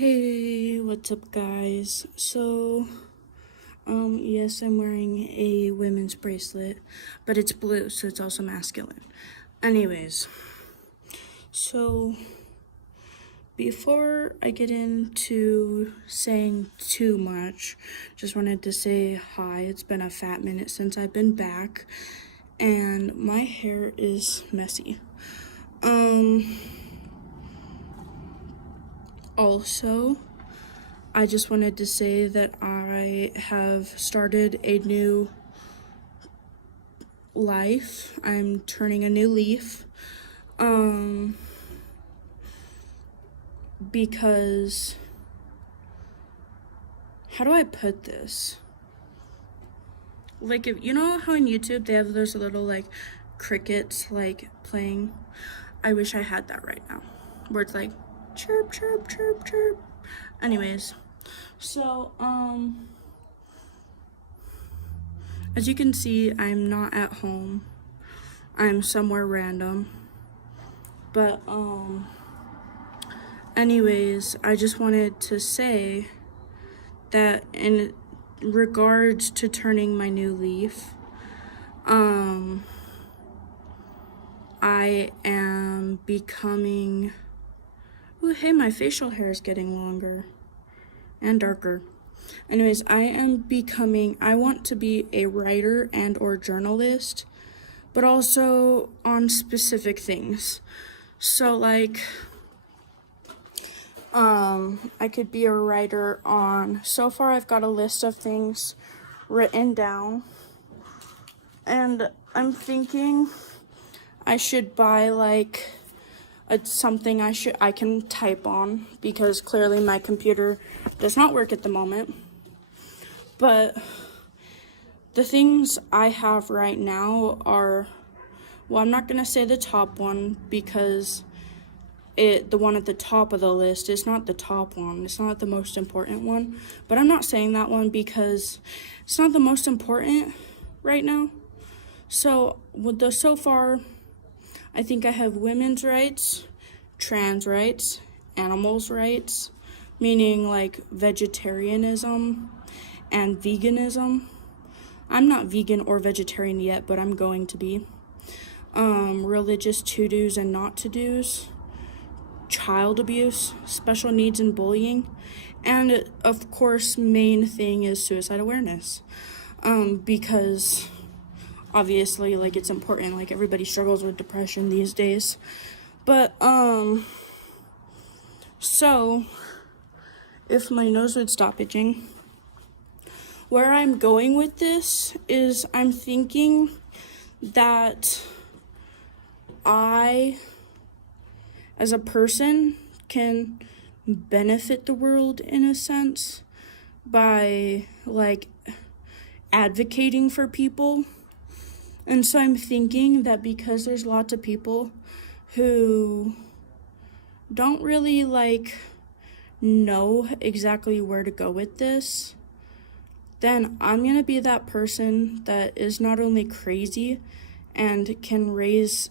Hey, what's up, guys? Yes, I'm wearing a women's bracelet, but it's blue, so it's also masculine. Anyways, so before I get into saying too much, just wanted to say hi. It's been a fat minute since I've been back, and my hair is messy. Also, I just wanted to say that I have started a new life. I'm turning a new leaf. Because, how do I put this? Like, if you know how in YouTube they have those little, like, crickets, like, playing? I wish I had that right now. Where it's like, chirp, chirp, chirp, chirp. Anyways, so, as you can see, I'm not at home. I'm somewhere random. But, anyways, I just wanted to say that in regards to turning my new leaf, I am becoming, ooh, hey, my facial hair is getting longer and darker. Anyways, I want to be a writer and or journalist, but also on specific things. So, like, I could be a writer on, so far I've got a list of things written down, and I'm thinking I should buy, like, something I can type on, because clearly my computer does not work at the moment. But the things I have right now are, well, I'm not gonna say the top one, because the one at the top of the list is not the top one. It's not the most important one. But I'm not saying that one because it's not the most important right now. So so far, I think I have women's rights, trans rights, animals' rights, meaning like vegetarianism and veganism. I'm not vegan or vegetarian yet, but I'm going to be. Religious to-dos and not to-dos, child abuse, special needs and bullying, and of course, main thing is suicide awareness. Because obviously, like, it's important, like, everybody struggles with depression these days. But, so, if my nose would stop itching, where I'm going with this is I'm thinking that I, as a person, can benefit the world in a sense by, like, advocating for people. And so I'm thinking that because there's lots of people who don't really, like, know exactly where to go with this, then I'm gonna be that person that is not only crazy and can raise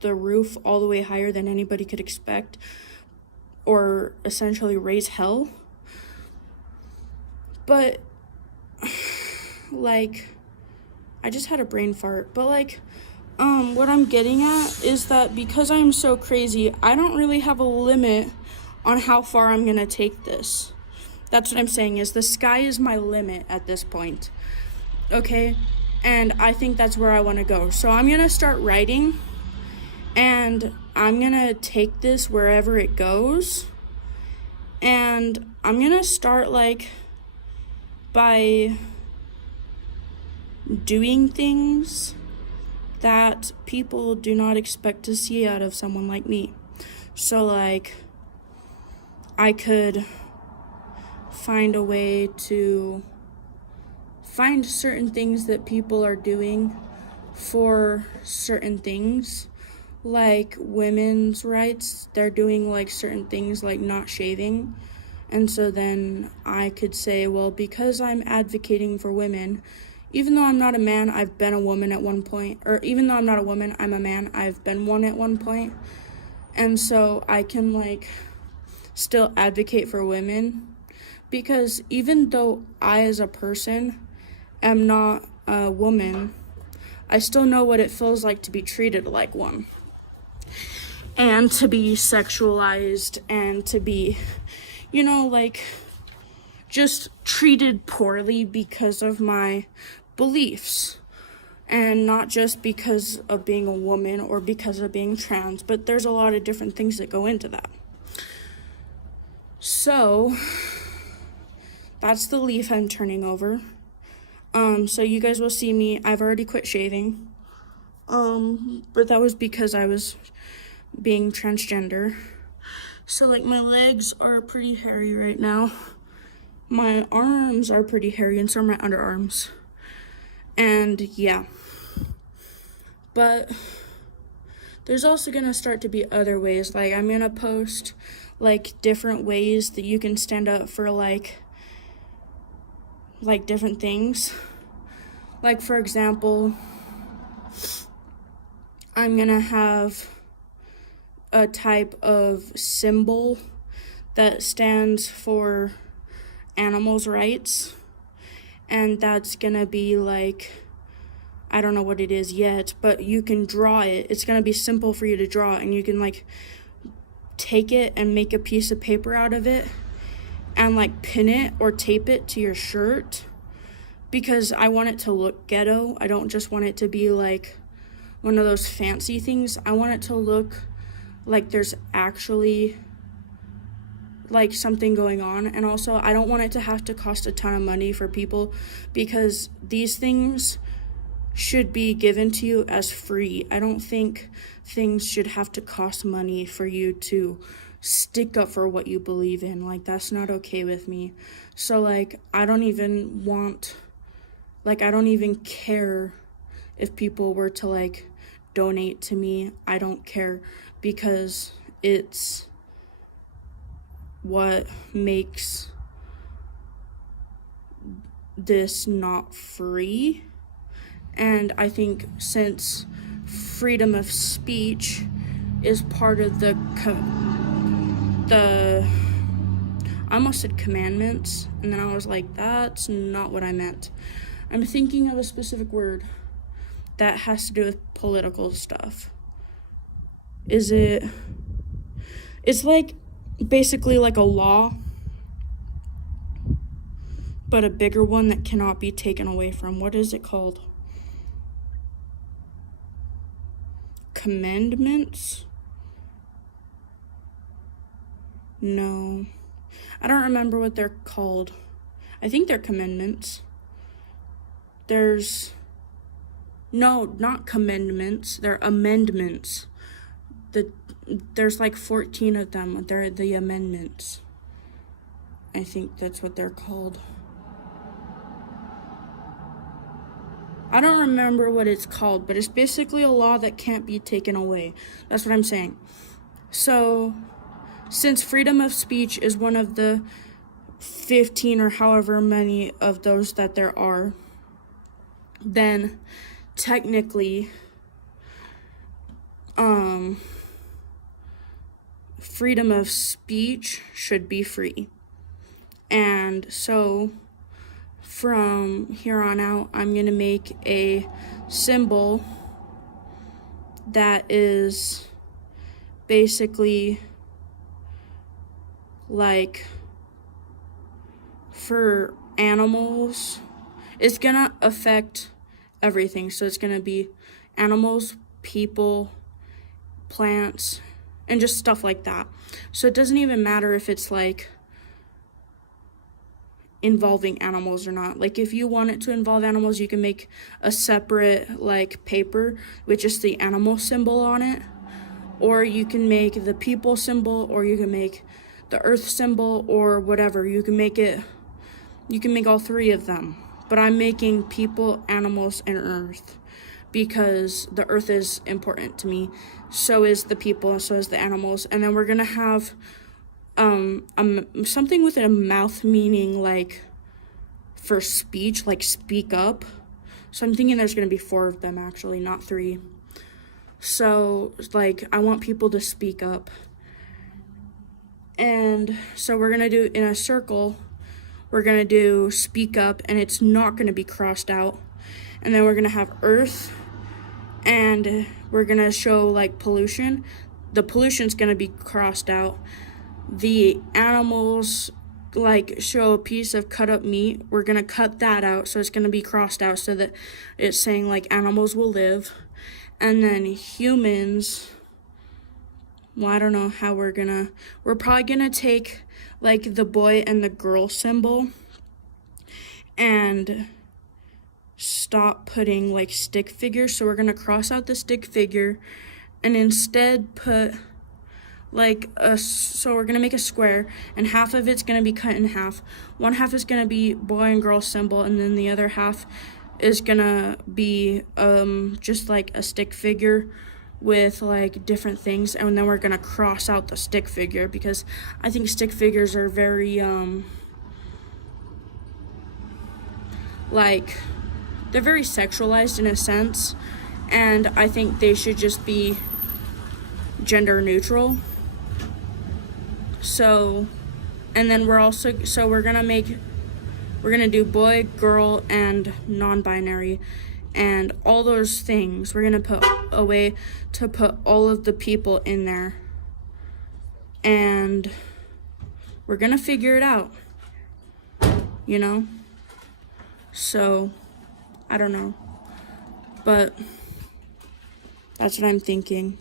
the roof all the way higher than anybody could expect, or essentially raise hell, but, like, I just had a brain fart, but, like, what I'm getting at is that because I'm so crazy, I don't really have a limit on how far I'm gonna take this. That's what I'm saying, is the sky is my limit at this point, okay? And I think that's where I want to go. So I'm gonna start writing, and I'm gonna take this wherever it goes, and I'm gonna start, like, by doing things that people do not expect to see out of someone like me. So, like, I could find a way to find certain things that people are doing for certain things, like women's rights. They're doing, like, certain things like not shaving, and so then I could say, well, because I'm advocating for women, even though I'm not a man, I've been a woman at one point, or even though I'm not a woman, I'm a man, I've been one at one point. And so I can, like, still advocate for women, because even though I as a person am not a woman, I still know what it feels like to be treated like one, and to be sexualized, and to be, like, just treated poorly because of my beliefs. And not just because of being a woman or because of being trans, but there's a lot of different things that go into that. So that's the leaf I'm turning over. So you guys will see me. I've already quit shaving. But that was because I was being transgender. So like my legs are pretty hairy right now. My arms are pretty hairy, and so are my underarms. And yeah. But there's also gonna start to be other ways. Like I'm gonna post like different ways that you can stand up for like different things. Like for example, I'm gonna have a type of symbol that stands for animals' rights, and that's gonna be like, I don't know what it is yet, but you can draw it. It's gonna be simple for you to draw, and you can like take it and make a piece of paper out of it and like pin it or tape it to your shirt, because I want it to look ghetto. I don't just want it to be like one of those fancy things. I want it to look like there's actually like something going on. And also I don't want it to have to cost a ton of money for people, because these things should be given to you as free. I don't think things should have to cost money for you to stick up for what you believe in. Like that's not okay with me. So like I don't even care if people were to like donate to me. I don't care, because it's what makes this not free. And I think since freedom of speech is part of I almost said commandments, and then I was like, that's not what I meant. I'm thinking of a specific word that has to do with political stuff. It's like basically like a law, but a bigger one that cannot be taken away from. What is it called? Commandments? No. I don't remember what they're called. I think they're commandments. No, not commandments. They're amendments. There's like 14 of them. They're the amendments. I think that's what they're called. I don't remember what it's called, but it's basically a law that can't be taken away. That's what I'm saying. So, since freedom of speech is one of the 15 or however many of those that there are, then technically, freedom of speech should be free. And so from here on out, I'm going to make a symbol that is basically like for animals. It's going to affect everything. So it's going to be animals, people, plants, and just stuff like that. So it doesn't even matter if it's like involving animals or not. Like if you want it to involve animals, you can make a separate like paper with just the animal symbol on it, or you can make the people symbol, or you can make the earth symbol, or whatever. You can make all three of them, but I'm making people, animals, and earth because the earth is important to me. So is the people, and so is the animals. And then we're gonna have something with a mouth, meaning like for speech, like speak up. So I'm thinking there's gonna be 4 of them actually, not 3. So like I want people to speak up. And so we're gonna do in a circle, we're gonna do speak up, and it's not gonna be crossed out. And then we're gonna have earth, and we're gonna show like pollution. The pollution's gonna be crossed out. The animals, like show a piece of cut up meat, we're gonna cut that out, so it's gonna be crossed out so that it's saying like animals will live. And then humans, well, I don't know how we're probably gonna take like the boy and the girl symbol and stop putting like stick figures. So we're gonna cross out the stick figure and instead put like so we're gonna make a square, and half of it's gonna be cut in half. One half is gonna be boy and girl symbol, and then the other half is gonna be just like a stick figure with like different things. And then we're gonna cross out the stick figure because I think stick figures are very like they're very sexualized in a sense, and I think they should just be gender neutral. So, and then we're gonna do boy, girl, and non-binary, and all those things. We're gonna put a way to put all of the people in there, and we're gonna figure it out, you know? So, I don't know, but that's what I'm thinking.